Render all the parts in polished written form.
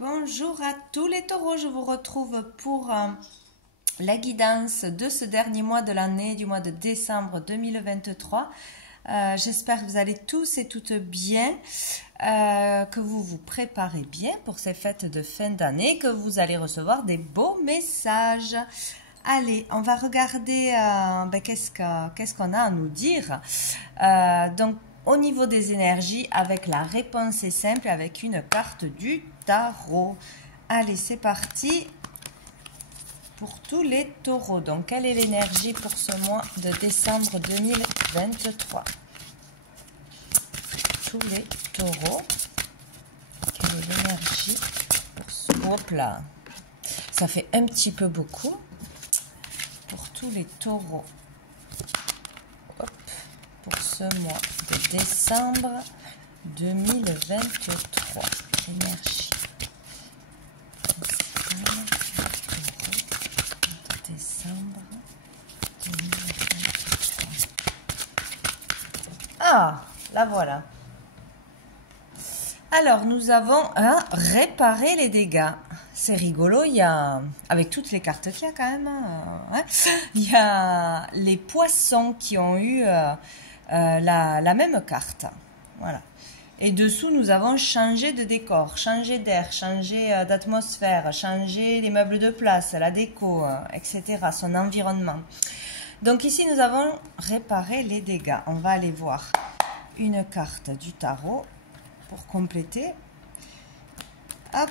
Bonjour à tous les taureaux, je vous retrouve pour la guidance de ce dernier mois de l'année, du mois de décembre 2023. J'espère que vous allez tous et toutes bien, que vous vous préparez bien pour ces fêtes de fin d'année, que vous allez recevoir des beaux messages. Allez, on va regarder qu'est-ce qu'on a à nous dire. Donc, au niveau des énergies, avec la réponse est simple, avec une carte du tarot. Allez, c'est parti pour tous les taureaux. Donc, quelle est l'énergie pour ce mois de décembre 2023? Tous les taureaux. Quelle est l'énergie pour ce groupe-là? Ça fait un petit peu beaucoup. Pour tous les taureaux. Hop, pour ce mois de décembre 2023. Énergie. Décembre 2023. Ah, la voilà. Alors, nous avons réparer les dégâts. C'est rigolo, il y a, avec toutes les cartes qu'il y a quand même, il y a les poissons qui ont eu la même carte. Voilà. Et dessous, nous avons changé de décor, changé d'air, changé d'atmosphère, changé les meubles de place, la déco, etc., son environnement. Donc ici, nous avons réparé les dégâts. On va aller voir une carte du tarot pour compléter. Hop.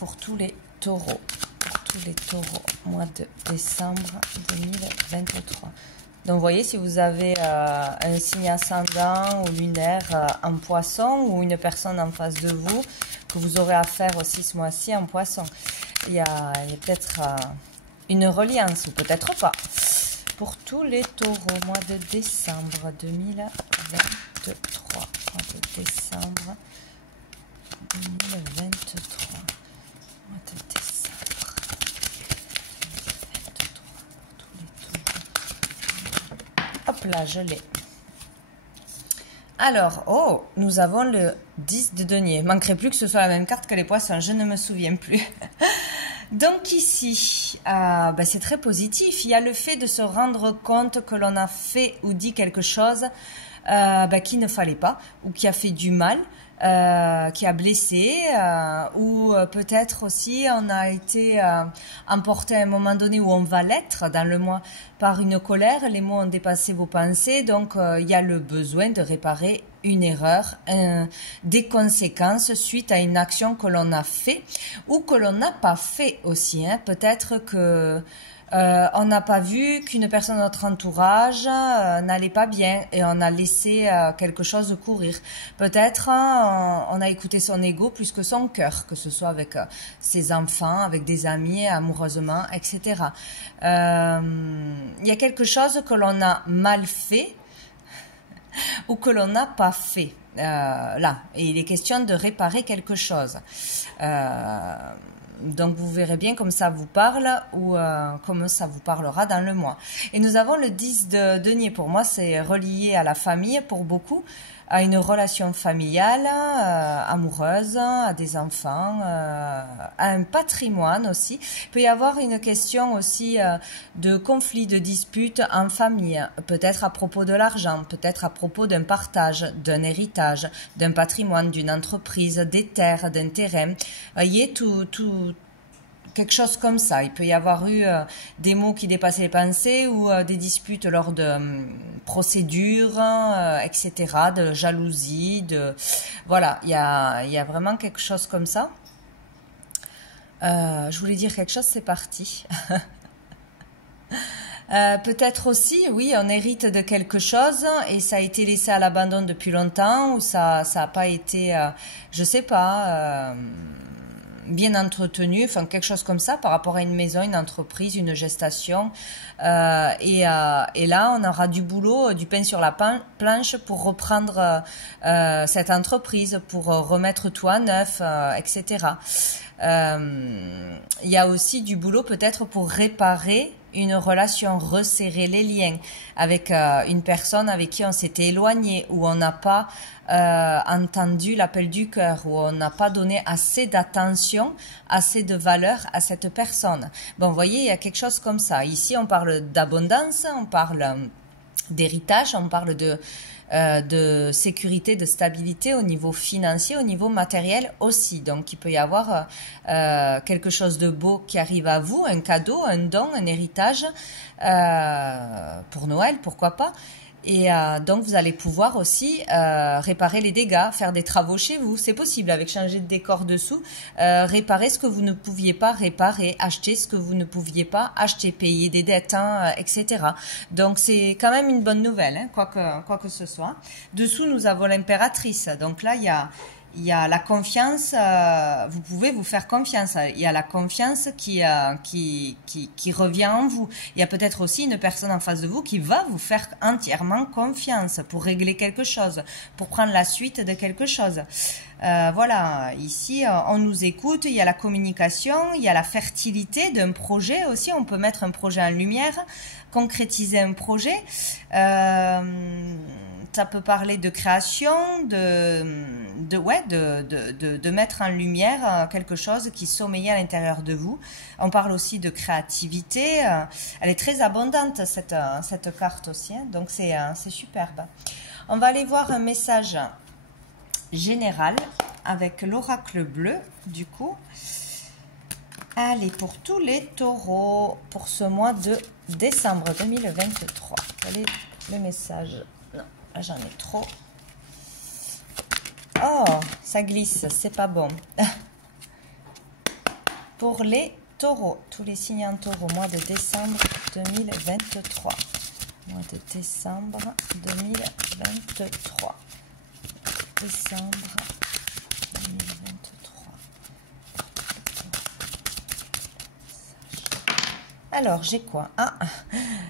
Pour tous les taureaux. Pour tous les taureaux, mois de décembre 2023. Donc, vous voyez, si vous avez un signe ascendant ou lunaire en poisson ou une personne en face de vous, que vous aurez affaire aussi ce mois-ci en poisson, il y a peut-être une reliance ou peut-être pas. Pour tous les taureaux, mois de décembre 2023. Mois de décembre 2023. Mois de décembre 2023. Pour tous les taureaux. Hop là, je l'ai. Alors, oh, nous avons le 10 de denier. Il manquerait plus que ce soit la même carte que les poissons, je ne me souviens plus. Donc ici, c'est très positif. Il y a le fait de se rendre compte que l'on a fait ou dit quelque chose qu'il ne fallait pas ou qui a fait du mal, qui a blessé, ou peut-être aussi on a été emporté à un moment donné où on va l'être dans le mois par une colère, les mots ont dépassé vos pensées, donc il y a le besoin de réparer une erreur, des conséquences suite à une action que l'on a fait ou que l'on n'a pas fait aussi. Peut-être que on n'a pas vu qu'une personne de notre entourage n'allait pas bien et on a laissé quelque chose courir. Peut-être on a écouté son ego plus que son cœur, que ce soit avec ses enfants, avec des amis, amoureusement, etc. Il y a quelque chose que l'on a mal fait ou que l'on n'a pas fait. Là, et il est question de réparer quelque chose. Donc vous verrez bien comme ça vous parle ou comme ça vous parlera dans le mois. Et nous avons le 10 de denier. Pour moi, c'est relié à la famille pour beaucoup, à une relation familiale, amoureuse, à des enfants, à un patrimoine aussi. Il peut y avoir une question aussi de conflit, de dispute en famille, peut-être à propos de l'argent, peut-être à propos d'un partage, d'un héritage, d'un patrimoine, d'une entreprise, des terres, d'un terrain. Vous voyez, quelque chose comme ça. Il peut y avoir eu des mots qui dépassaient les pensées ou des disputes lors de procédures, etc., de jalousie, voilà, il y a vraiment quelque chose comme ça. Je voulais dire quelque chose, c'est parti. Peut-être aussi, oui, on hérite de quelque chose et ça a été laissé à l'abandon depuis longtemps ou ça a pas été, je sais pas, bien entretenu, enfin quelque chose comme ça par rapport à une maison, une entreprise, une gestation. Et là, on aura du boulot, du pain sur la planche pour reprendre cette entreprise, pour remettre tout à neuf, etc. Il y a aussi du boulot peut-être pour réparer une relation, resserrer les liens avec une personne avec qui on s'était éloigné, où on n'a pas entendu l'appel du cœur, où on n'a pas donné assez d'attention, assez de valeur à cette personne. Bon, vous voyez, il y a quelque chose comme ça. Ici, on parle d'abondance, on parle d'héritage, on parle de sécurité, de stabilité au niveau financier, au niveau matériel aussi. Donc, il peut y avoir quelque chose de beau qui arrive à vous, un cadeau, un don, un héritage pour Noël, pourquoi pas. Et donc, vous allez pouvoir aussi réparer les dégâts, faire des travaux chez vous. C'est possible avec changer de décor dessous, réparer ce que vous ne pouviez pas réparer, acheter ce que vous ne pouviez pas acheter, payer des dettes, etc. Donc, c'est quand même une bonne nouvelle, hein, quoi que ce soit. Dessous, nous avons l'impératrice. Donc là, il y a la confiance, vous pouvez vous faire confiance. Il y a la confiance qui revient en vous. Il y a peut-être aussi une personne en face de vous qui va vous faire entièrement confiance pour régler quelque chose, pour prendre la suite de quelque chose. Voilà, ici, on nous écoute, il y a la communication, il y a la fertilité d'un projet aussi. On peut mettre un projet en lumière, concrétiser un projet. Ça peut parler de création, de mettre en lumière quelque chose qui sommeillait à l'intérieur de vous. On parle aussi de créativité. Elle est très abondante, cette carte aussi, hein, donc c'est superbe. On va aller voir un message général avec l'oracle bleu, du coup. Allez, pour tous les taureaux, pour ce mois de décembre 2023. Quel est le message? Non, là j'en ai trop. Oh, ça glisse, c'est pas bon. Pour les taureaux, tous les signes en taureau, mois de décembre 2023. Mois de décembre 2023. Décembre 2023. Alors, j'ai quoi? Ah,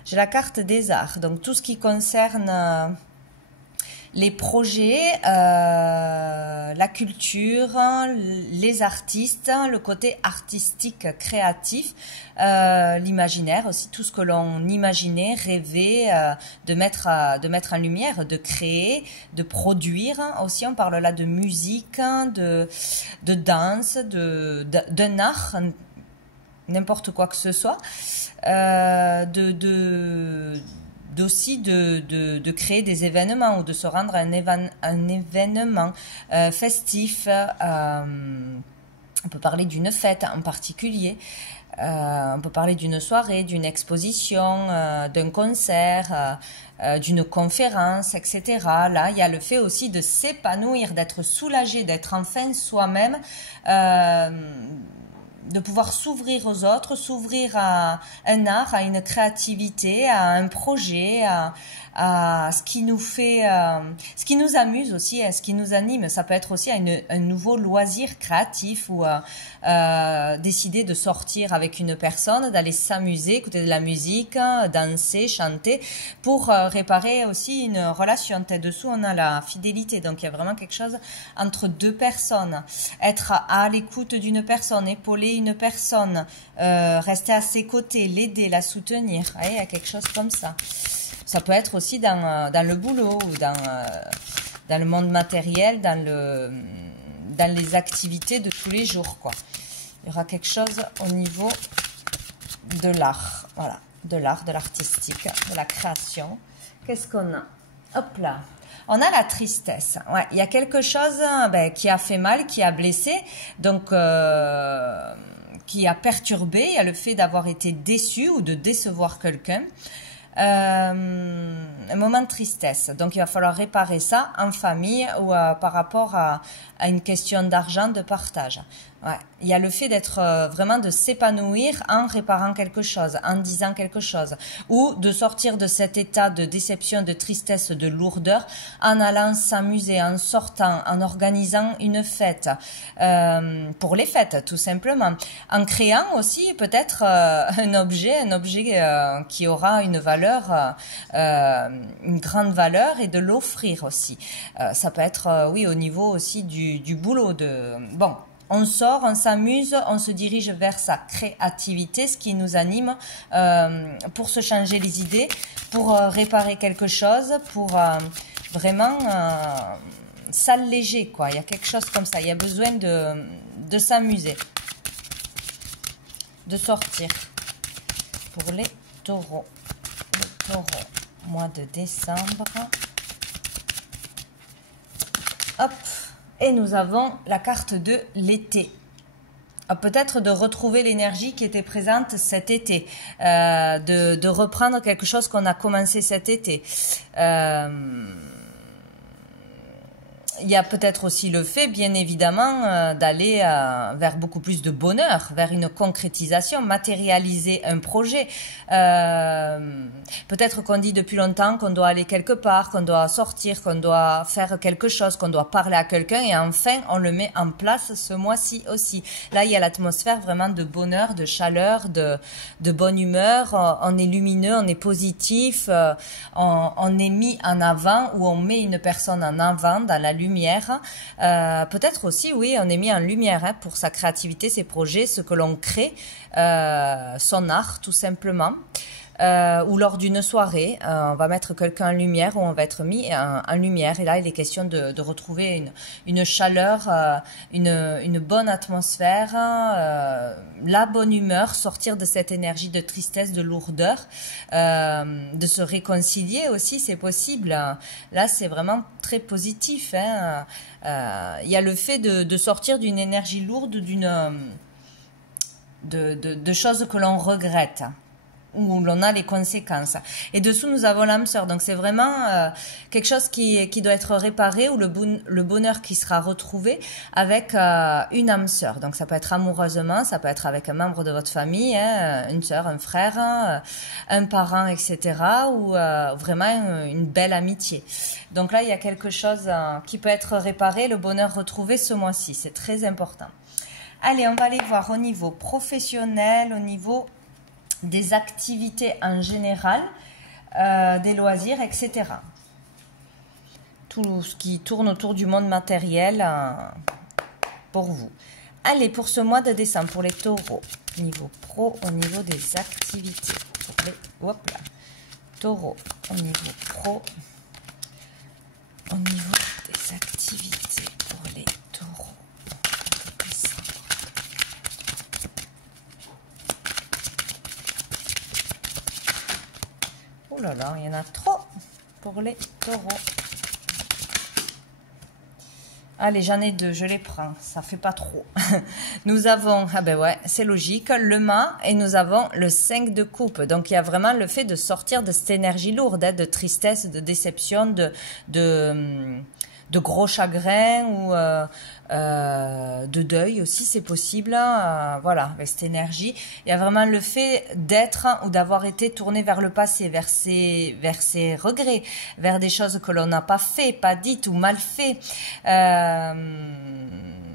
j'ai la carte des arts. Donc, tout ce qui concerne les projets, la culture, les artistes, le côté artistique, créatif, l'imaginaire aussi, tout ce que l'on imaginait, rêvait de mettre en lumière, de créer, de produire. Aussi, on parle là de musique, de danse, d'un art, n'importe quoi que ce soit, aussi de créer des événements ou de se rendre à un événement festif. On peut parler d'une fête en particulier. On peut parler d'une soirée, d'une exposition, d'un concert, d'une conférence, etc. Là, il y a le fait aussi de s'épanouir, d'être soulagé, d'être enfin soi-même, de pouvoir s'ouvrir aux autres, s'ouvrir à un art, à une créativité, à un projet, à ce qui nous fait, ce qui nous amuse aussi, à ce qui nous anime. Ça peut être aussi un nouveau loisir créatif ou décider de sortir avec une personne, d'aller s'amuser, écouter de la musique, danser, chanter, pour réparer aussi une relation. Tête dessous, on a la fidélité. Donc, il y a vraiment quelque chose entre deux personnes. Être à l'écoute d'une personne, épauler une personne, rester à ses côtés, l'aider, la soutenir. Vous voyez, il y a quelque chose comme ça. Ça peut être aussi dans le boulot ou dans le monde matériel, dans les activités de tous les jours, quoi. Il y aura quelque chose au niveau de l'art, voilà, de l'art, de l'artistique, de la création. Qu'est-ce qu'on a? Hop là. On a la tristesse. Ouais, il y a quelque chose qui a fait mal, qui a blessé, donc qui a perturbé. Il y a le fait d'avoir été déçu ou de décevoir quelqu'un. Un moment de tristesse. Donc, il va falloir réparer ça en famille ou par rapport à une question d'argent, de partage. Ouais. Il y a le fait d'être vraiment de s'épanouir en réparant quelque chose, en disant quelque chose, ou de sortir de cet état de déception, de tristesse, de lourdeur, en allant s'amuser, en sortant, en organisant une fête, pour les fêtes, tout simplement, en créant aussi peut-être un objet qui aura une valeur, une grande valeur, et de l'offrir aussi. Ça peut être, oui, au niveau aussi du boulot. Bon, On sort, on s'amuse, on se dirige vers sa créativité, ce qui nous anime pour se changer les idées, pour réparer quelque chose, pour vraiment s'alléger, quoi. Il y a quelque chose comme ça. Il y a besoin de s'amuser, de sortir. Pour les taureaux. Le taureau, mois de décembre. Hop. Et nous avons la carte de l'été. Peut-être de retrouver l'énergie qui était présente cet été, de reprendre quelque chose qu'on a commencé cet été. Il y a peut-être aussi le fait, bien évidemment, d'aller vers beaucoup plus de bonheur, vers une concrétisation, matérialiser un projet. Peut-être qu'on dit depuis longtemps qu'on doit aller quelque part, qu'on doit sortir, qu'on doit faire quelque chose, qu'on doit parler à quelqu'un et enfin, on le met en place ce mois-ci aussi. Là, il y a l'atmosphère vraiment de bonheur, de chaleur, de bonne humeur. On est lumineux, on est positif, on est mis en avant ou on met une personne en avant dans la lumière. Peut-être aussi, oui, on est mis en lumière pour sa créativité, ses projets, ce que l'on crée, son art tout simplement. Ou lors d'une soirée, on va mettre quelqu'un en lumière ou on va être mis en lumière. Et là, il est question de retrouver une chaleur, une bonne atmosphère, la bonne humeur, sortir de cette énergie de tristesse, de lourdeur, de se réconcilier aussi, c'est possible. Là, c'est vraiment très positif. Il y a le fait de sortir d'une énergie lourde, de choses que l'on regrette, où l'on a les conséquences. Et dessous, nous avons l'âme sœur. Donc, c'est vraiment quelque chose qui doit être réparé ou le bonheur qui sera retrouvé avec une âme sœur. Donc, ça peut être amoureusement, ça peut être avec un membre de votre famille, une sœur, un frère, un parent, etc. Ou vraiment une belle amitié. Donc là, il y a quelque chose qui peut être réparé, le bonheur retrouvé ce mois-ci. C'est très important. Allez, on va aller voir au niveau professionnel, au niveau des activités en général, des loisirs, etc. Tout ce qui tourne autour du monde matériel pour vous. Allez, pour ce mois de décembre, pour les taureaux, niveau pro, au niveau des activités. Pour les, hop là, taureaux, au niveau pro, au niveau des activités pour les taureaux. Oh là là, il y en a trop pour les taureaux. Allez, j'en ai deux, je les prends, ça fait pas trop. Nous avons, ah ben ouais, c'est logique, le mât et nous avons le 5 de coupe. Donc, il y a vraiment le fait de sortir de cette énergie lourde, de tristesse, de déception, de gros chagrin ou de deuil aussi, c'est possible. Voilà, avec cette énergie. Il y a vraiment le fait d'être ou d'avoir été tourné vers le passé, vers ses regrets, vers des choses que l'on n'a pas fait, pas dites ou mal fait.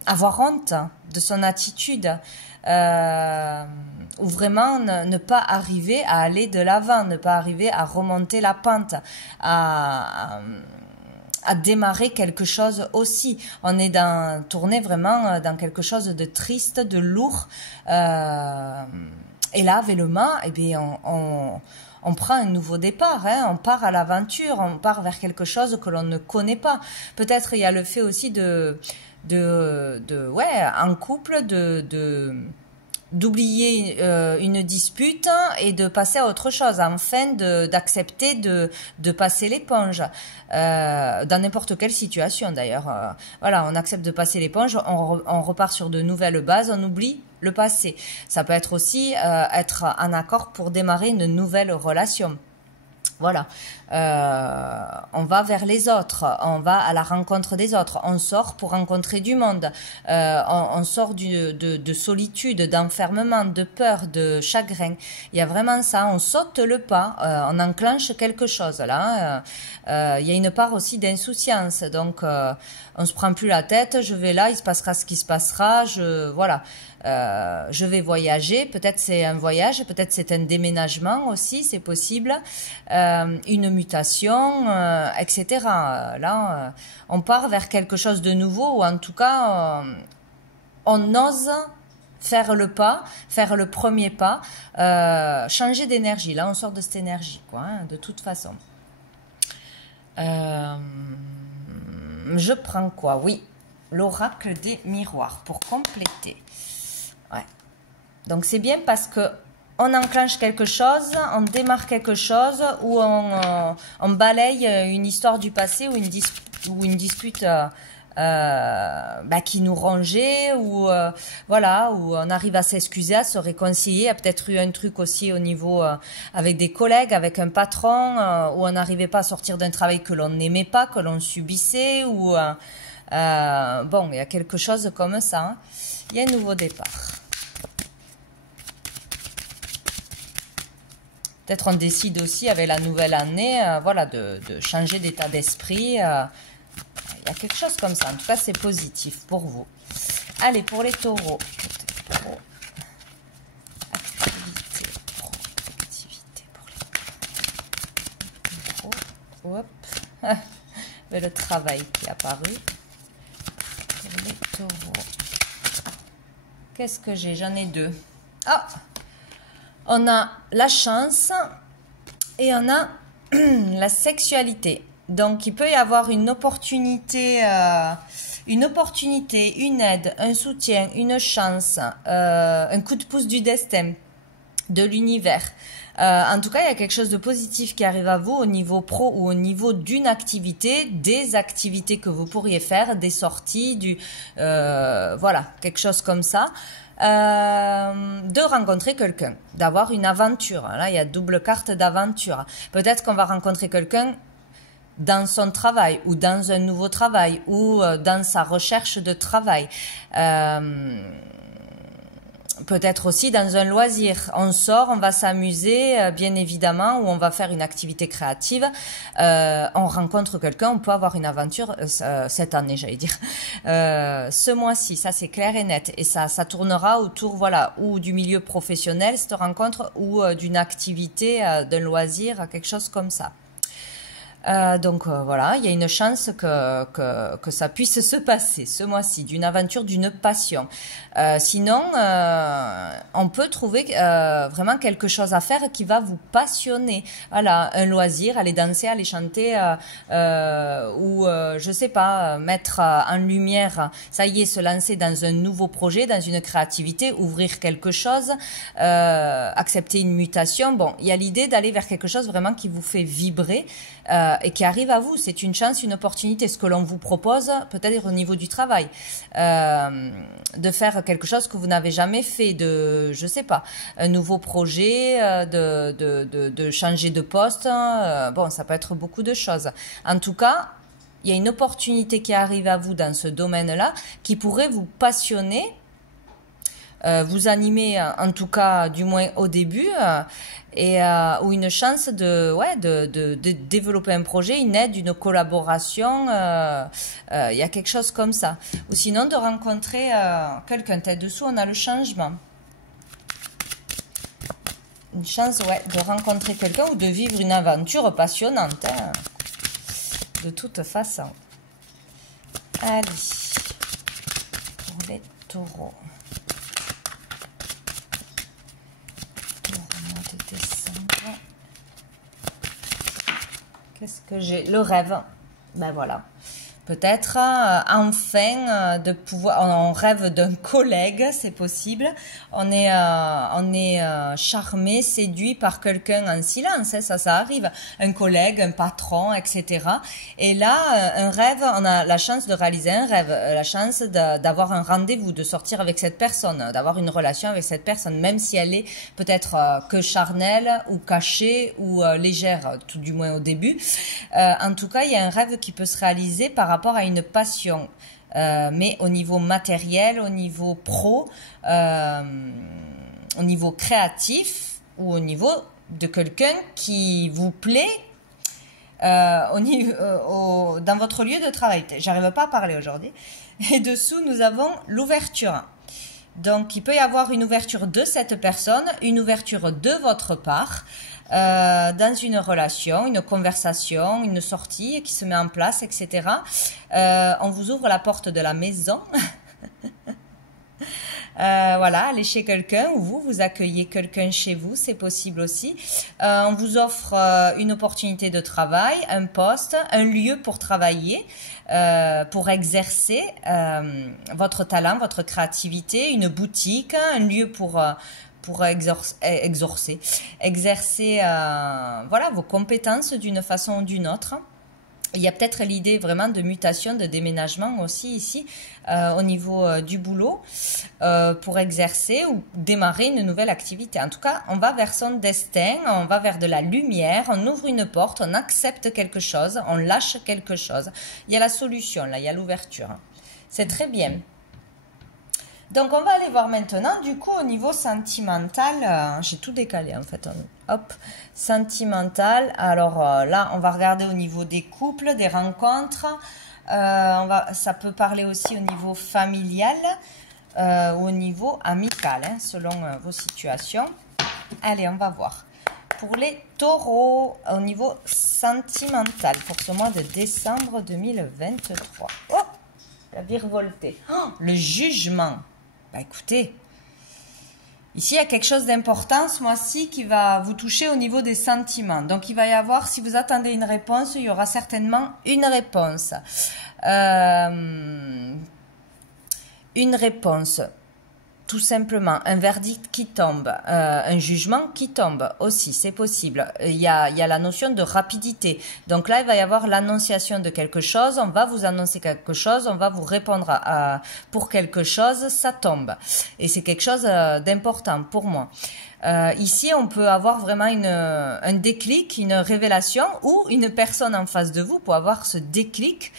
Avoir honte de son attitude. Ou vraiment ne pas arriver à aller de l'avant, ne pas arriver à remonter la pente, à démarrer quelque chose aussi. On est tourné vraiment dans quelque chose de triste, de lourd. Et là, avec le mât, eh bien, on prend un nouveau départ, on part à l'aventure, on part vers quelque chose que l'on ne connaît pas. Peut-être il y a le fait aussi en couple, d'oublier une dispute et de passer à autre chose, enfin d'accepter de passer l'éponge dans n'importe quelle situation d'ailleurs. Voilà, on accepte de passer l'éponge, on repart sur de nouvelles bases, on oublie le passé. Ça peut être aussi être en accord pour démarrer une nouvelle relation. Voilà, on va vers les autres, on va à la rencontre des autres, on sort pour rencontrer du monde, on sort de solitude, d'enfermement, de peur, de chagrin. Il y a vraiment ça, on saute le pas, on enclenche quelque chose là. Il y a une part aussi d'insouciance, donc on se prend plus la tête, je vais là, il se passera ce qui se passera, voilà. Je vais voyager, peut-être c'est un voyage, peut-être c'est un déménagement aussi, c'est possible, une mutation, etc. Là, on part vers quelque chose de nouveau, ou en tout cas, on ose faire le pas, faire le premier pas, changer d'énergie. Là, on sort de cette énergie, quoi, hein, de toute façon. Je prends quoi? Oui, l'oracle des miroirs pour compléter. Ouais. Donc, c'est bien parce que on enclenche quelque chose, on démarre quelque chose ou on balaye une histoire du passé ou une dispute qui nous rongeait ou voilà, où on arrive à s'excuser, à se réconcilier. Il y a peut-être eu un truc aussi au niveau avec des collègues, avec un patron où on n'arrivait pas à sortir d'un travail que l'on n'aimait pas, que l'on subissait ou bon, il y a quelque chose comme ça. Hein. Il y a un nouveau départ. Peut-être on décide aussi avec la nouvelle année, voilà, de changer d'état d'esprit. Il y a quelque chose comme ça. En tout cas, c'est positif pour vous. Allez, pour les taureaux. Activité pour les taureaux. Hop. Le travail qui est apparu. Pour les taureaux. Qu'est-ce que j'ai? J'en ai deux. Ah! On a la chance et on a la sexualité. Donc, il peut y avoir une opportunité, une aide, un soutien, une chance, un coup de pouce du destin, de l'univers. En tout cas, il y a quelque chose de positif qui arrive à vous au niveau pro ou au niveau d'une activité, des activités que vous pourriez faire, des sorties, voilà, quelque chose comme ça. De rencontrer quelqu'un, d'avoir une aventure. Là, il y a double carte d'aventure. Peut-être qu'on va rencontrer quelqu'un dans son travail ou dans un nouveau travail ou dans sa recherche de travail. Peut-être aussi dans un loisir. On sort, on va s'amuser, bien évidemment, ou on va faire une activité créative. On rencontre quelqu'un, on peut avoir une aventure cette année, j'allais dire. Ce mois-ci, ça c'est clair et net. Et ça tournera autour, voilà, ou du milieu professionnel, cette rencontre, ou d'une activité, d'un loisir, quelque chose comme ça. Donc voilà, il y a une chance que ça puisse se passer ce mois-ci, d'une aventure, d'une passion. Sinon, on peut trouver vraiment quelque chose à faire qui va vous passionner. Voilà, un loisir, aller danser, aller chanter, ou je sais pas, mettre en lumière, ça y est, se lancer dans un nouveau projet, dans une créativité, ouvrir quelque chose, accepter une mutation. Bon, il y a l'idée d'aller vers quelque chose vraiment qui vous fait vibrer. Et qui arrive à vous, c'est une chance, une opportunité, ce que l'on vous propose, peut-être au niveau du travail, de faire quelque chose que vous n'avez jamais fait, je sais pas, un nouveau projet, de changer de poste, bon, ça peut être beaucoup de choses. En tout cas, il y a une opportunité qui arrive à vous dans ce domaine-là, qui pourrait vous passionner, vous animer, en tout cas, du moins au début, ou une chance de développer un projet, une aide, une collaboration, il y a quelque chose comme ça. Ou sinon de rencontrer quelqu'un. Tête dessous, on a le changement. Une chance, ouais, de rencontrer quelqu'un ou de vivre une aventure passionnante, hein, de toute façon. Allez, pour les taureaux. Qu'est-ce que j'ai? Le rêve. Ben voilà. Peut-être enfin de pouvoir. On rêve d'un collègue, c'est possible. On est charmé, séduit par quelqu'un en silence. Hein, ça arrive. Un collègue, un patron, etc. Et là, un rêve. On a la chance de réaliser un rêve, la chance d'avoir un rendez-vous, de sortir avec cette personne, d'avoir une relation avec cette personne, même si elle est peut-être que charnelle ou cachée ou légère, tout du moins au début. En tout cas, il y a un rêve qui peut se réaliser par rapport à une passion, mais au niveau matériel, au niveau pro, au niveau créatif ou au niveau de quelqu'un qui vous plaît dans votre lieu de travail. J'arrive pas à parler aujourd'hui. Et dessous, nous avons l'ouverture. Donc, il peut y avoir une ouverture de cette personne, une ouverture de votre part, dans une relation, une conversation, une sortie qui se met en place, etc. On vous ouvre la porte de la maison. Voilà, aller chez quelqu'un ou vous accueillez quelqu'un chez vous, c'est possible aussi. On vous offre une opportunité de travail, un poste, un lieu pour travailler, pour exercer votre talent, votre créativité, une boutique, un lieu pour exercer voilà, vos compétences d'une façon ou d'une autre. Il y a peut-être l'idée vraiment de mutation, de déménagement aussi ici au niveau du boulot pour exercer ou démarrer une nouvelle activité. En tout cas, on va vers son destin, on va vers de la lumière, on ouvre une porte, on accepte quelque chose, on lâche quelque chose. Il y a la solution là, il y a l'ouverture. C'est très bien. Donc, on va aller voir maintenant, du coup, au niveau sentimental, j'ai tout décalé en fait, hop, sentimental, alors là, on va regarder au niveau des couples, des rencontres, ça peut parler aussi au niveau familial, au niveau amical, hein, selon vos situations. Allez, on va voir. Pour les taureaux, au niveau sentimental, pour ce mois de décembre 2023. Oh, la virevoltée. Oh, le jugement. Bah écoutez, ici il y a quelque chose d'important ce mois-ci qui va vous toucher au niveau des sentiments. Donc il va y avoir, si vous attendez une réponse, il y aura certainement une réponse. Une réponse, tout simplement, un verdict qui tombe, un jugement qui tombe aussi, c'est possible. Il y a la notion de rapidité. Donc là, il va y avoir l'annonciation de quelque chose, on va vous annoncer quelque chose, on va vous répondre pour quelque chose, ça tombe. Et c'est quelque chose d'important pour moi. Ici, on peut avoir vraiment un déclic, une révélation, ou une personne en face de vous pour avoir ce déclic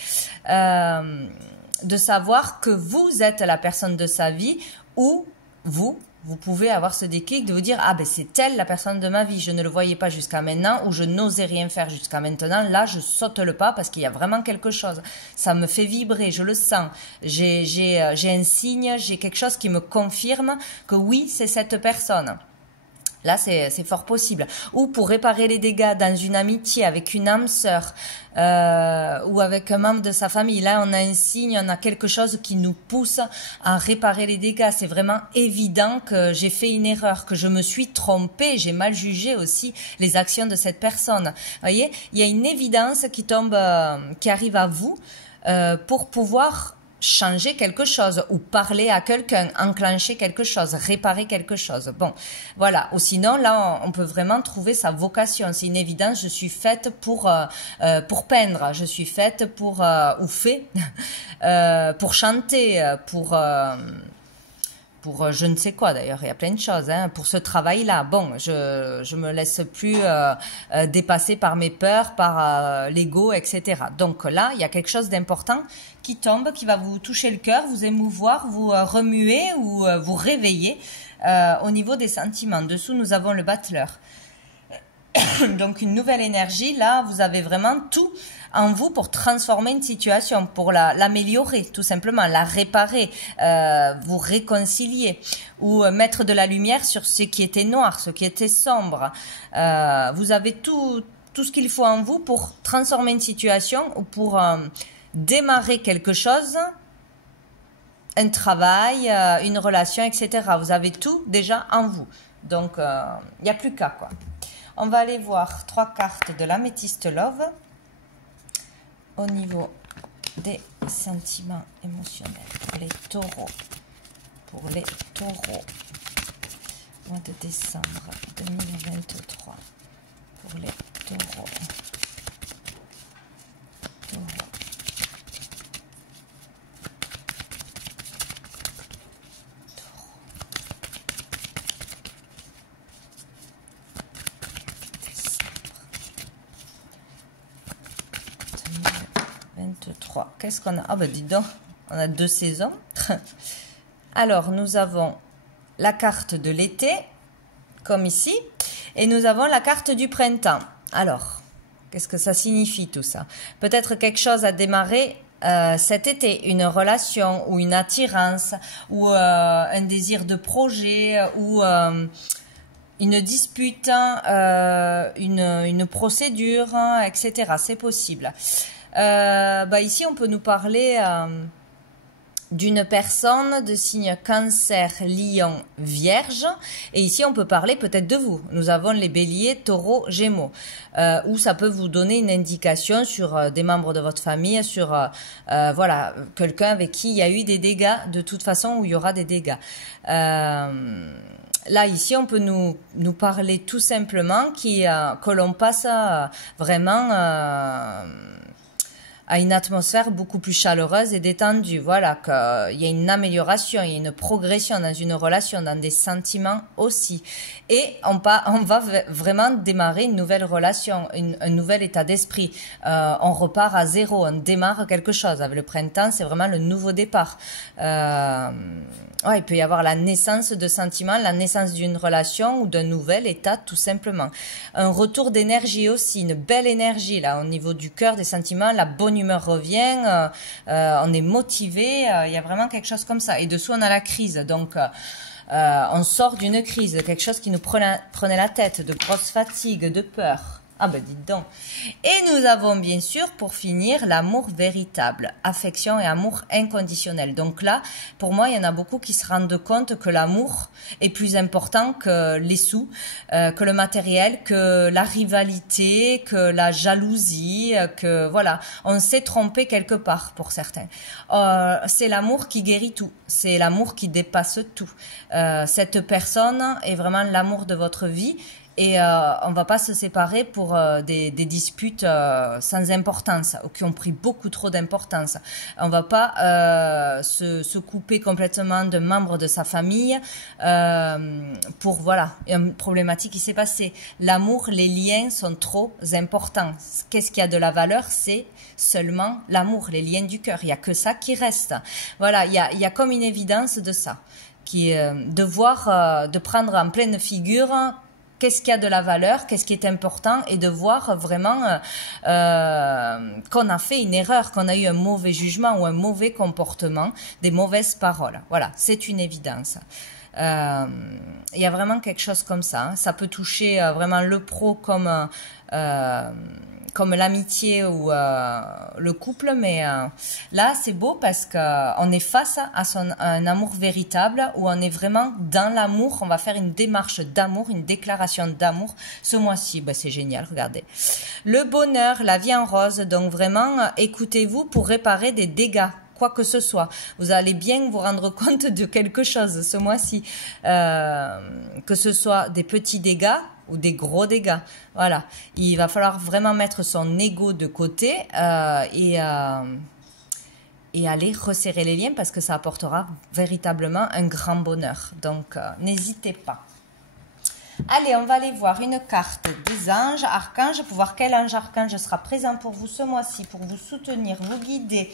de savoir que vous êtes la personne de sa vie, ou vous pouvez avoir ce déclic de vous dire « Ah ben c'est elle la personne de ma vie, je ne le voyais pas jusqu'à maintenant ou je n'osais rien faire jusqu'à maintenant, là je saute le pas parce qu'il y a vraiment quelque chose. Ça me fait vibrer, je le sens, j'ai un signe, j'ai quelque chose qui me confirme que oui c'est cette personne. » Là, c'est fort possible. Ou pour réparer les dégâts dans une amitié avec une âme sœur ou avec un membre de sa famille. Là, on a un signe, on a quelque chose qui nous pousse à réparer les dégâts. C'est vraiment évident que j'ai fait une erreur, que je me suis trompée, j'ai mal jugé aussi les actions de cette personne. Vous voyez, il y a une évidence qui tombe, qui arrive à vous pour pouvoir changer quelque chose ou parler à quelqu'un, enclencher quelque chose, réparer quelque chose. Bon, voilà. Ou sinon, là, on peut vraiment trouver sa vocation. C'est une évidence. Je suis faite pour peindre. Je suis faite pour ou fait pour chanter, pour je ne sais quoi d'ailleurs, il y a plein de choses, hein, pour ce travail-là. Bon, je me laisse plus dépasser par mes peurs, par l'ego, etc. Donc là, il y a quelque chose d'important qui tombe, qui va vous toucher le cœur, vous émouvoir, vous remuer ou vous réveiller au niveau des sentiments. Dessous, nous avons le battleur. Donc une nouvelle énergie, là, vous avez vraiment tout en vous pour transformer une situation, pour l'améliorer, tout simplement, la réparer, vous réconcilier ou mettre de la lumière sur ce qui était noir, ce qui était sombre. Vous avez tout ce qu'il faut en vous pour transformer une situation ou pour démarrer quelque chose, un travail, une relation, etc. Vous avez tout déjà en vous. Donc, il n'y a plus qu'à, quoi. On va aller voir 3 cartes de l'améthyste Love au niveau des sentiments émotionnels pour les taureaux. Pour les taureaux, mois de décembre 2023. Pour les taureaux. Taureaux. 23. Qu'est-ce qu'on a? Ah ben dis donc, on a 2 saisons. Alors, nous avons la carte de l'été, comme ici, et nous avons la carte du printemps. Alors, qu'est-ce que ça signifie tout ça? Peut-être quelque chose a démarré cet été, une relation ou une attirance ou un désir de projet ou une dispute, une procédure, etc. C'est possible. Ici, on peut nous parler d'une personne de signe Cancer, Lion, Vierge. Et ici, on peut parler peut-être de vous. Nous avons les Béliers, Taureaux, Gémeaux. Où ça peut vous donner une indication sur des membres de votre famille, sur voilà, quelqu'un avec qui il y a eu des dégâts, de toute façon, où il y aura des dégâts. Là, ici, on peut nous parler tout simplement que l'on passe vraiment à une atmosphère beaucoup plus chaleureuse et détendue. Voilà, qu'il y a une amélioration, il y a une progression dans une relation, dans des sentiments aussi. Et on va vraiment démarrer une nouvelle relation, un nouvel état d'esprit. On repart à zéro, on démarre quelque chose. Avec le printemps, c'est vraiment le nouveau départ. Ouais, il peut y avoir la naissance de sentiments, la naissance d'une relation ou d'un nouvel état tout simplement. Un retour d'énergie aussi, une belle énergie là au niveau du cœur, des sentiments, la bonne humeur revient, on est motivé, il y a vraiment quelque chose comme ça. Et dessous on a la crise, donc on sort d'une crise, de quelque chose qui nous prenait la tête, de grosses fatigues, de peur. Ah ben dites donc. Et nous avons bien sûr pour finir l'amour véritable, affection et amour inconditionnel. Donc là, pour moi, il y en a beaucoup qui se rendent compte que l'amour est plus important que les sous, que le matériel, que la rivalité, que la jalousie, que voilà, on s'est trompé quelque part pour certains. C'est l'amour qui guérit tout, c'est l'amour qui dépasse tout. Cette personne est vraiment l'amour de votre vie. Et on va pas se séparer pour des disputes sans importance, ou qui ont pris beaucoup trop d'importance. On va pas se couper complètement d'un membre de sa famille pour, voilà, une problématique qui s'est passée. L'amour, les liens sont trop importants. Qu'est-ce qui a de la valeur? C'est seulement l'amour, les liens du cœur. Il y a que ça qui reste. Voilà, il y a comme une évidence de ça, qui est de voir, de prendre en pleine figure qu'est-ce qui a de la valeur, qu'est-ce qui est important, et de voir vraiment qu'on a fait une erreur, qu'on a eu un mauvais jugement ou un mauvais comportement, des mauvaises paroles. Voilà, c'est une évidence. Il y a vraiment quelque chose comme ça. Hein. Ça peut toucher vraiment le pro comme l'amitié ou le couple, mais là c'est beau parce qu'on est face à un amour véritable, où on est vraiment dans l'amour. On va faire une démarche d'amour, une déclaration d'amour ce mois-ci. Ben, c'est génial, regardez. Le bonheur, la vie en rose, donc vraiment écoutez-vous pour réparer des dégâts, quoi que ce soit. Vous allez bien vous rendre compte de quelque chose ce mois-ci, que ce soit des petits dégâts ou des gros dégâts. Voilà, il va falloir vraiment mettre son ego de côté et aller resserrer les liens, parce que ça apportera véritablement un grand bonheur. Donc, n'hésitez pas. Allez, on va aller voir une carte des anges, archanges, pour voir quel ange archange sera présent pour vous ce mois-ci, pour vous soutenir, vous guider,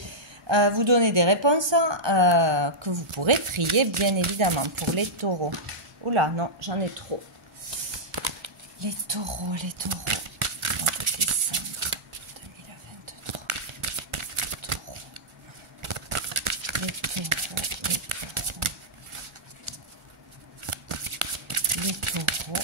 vous donner des réponses que vous pourrez trier, bien évidemment, pour les taureaux. Oula, non, j'en ai trop. Les taureaux, mois de décembre 2023. Taureaux. Les taureaux.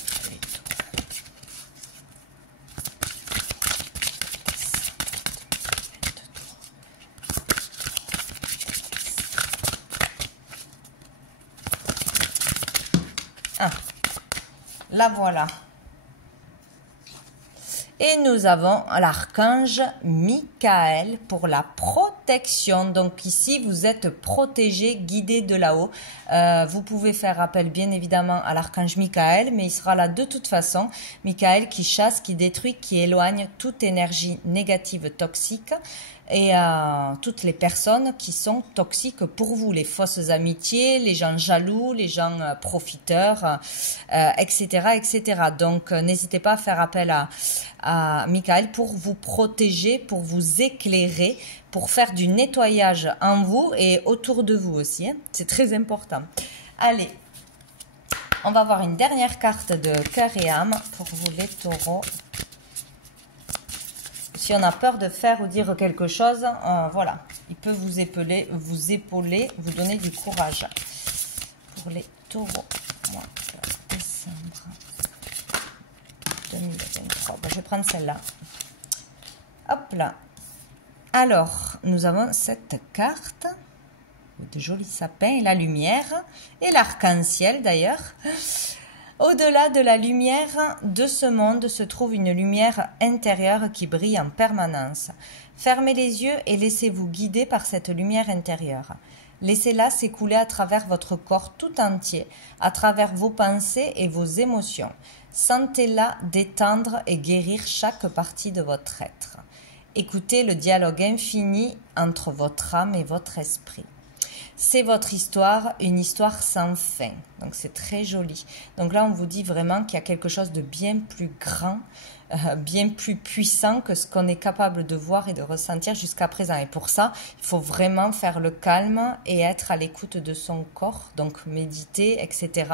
Ah, la voilà. Et nous avons l'archange Michael pour la protection. Donc ici, vous êtes protégé, guidé de là-haut. Vous pouvez faire appel bien évidemment à l'archange Michael, mais il sera là de toute façon. Michael qui chasse, qui détruit, qui éloigne toute énergie négative toxique. Et toutes les personnes qui sont toxiques pour vous, les fausses amitiés, les gens jaloux, les gens profiteurs, etc., etc. Donc, n'hésitez pas à faire appel à Michael pour vous protéger, pour vous éclairer, pour faire du nettoyage en vous et autour de vous aussi. Hein. C'est très important. Allez, on va voir une dernière carte de cœur et âme pour vous les taureaux. Si on a peur de faire ou dire quelque chose, voilà, il peut vous épauler, vous donner du courage. Pour les taureaux, mois de décembre 2023. Bon, je vais prendre celle-là. Hop là. Alors, nous avons cette carte. de jolis sapins et la lumière et l'arc-en-ciel d'ailleurs. Au-delà de la lumière de ce monde se trouve une lumière intérieure qui brille en permanence. Fermez les yeux et laissez-vous guider par cette lumière intérieure. Laissez-la s'écouler à travers votre corps tout entier, à travers vos pensées et vos émotions. Sentez-la détendre et guérir chaque partie de votre être. Écoutez le dialogue infini entre votre âme et votre esprit. C'est votre histoire, une histoire sans fin. Donc c'est très joli. Donc là on vous dit vraiment qu'il y a quelque chose de bien plus grand, bien plus puissant que ce qu'on est capable de voir et de ressentir jusqu'à présent. Et pour ça, il faut vraiment faire le calme et être à l'écoute de son corps, donc méditer, etc.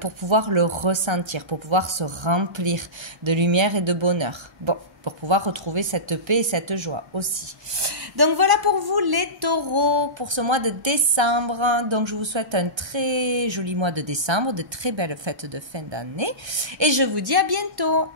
Pour pouvoir le ressentir, pour pouvoir se remplir de lumière et de bonheur. Bon, pour pouvoir retrouver cette paix et cette joie aussi. Donc voilà pour vous les taureaux pour ce mois de décembre. Donc je vous souhaite un très joli mois de décembre, de très belles fêtes de fin d'année et je vous dis à bientôt.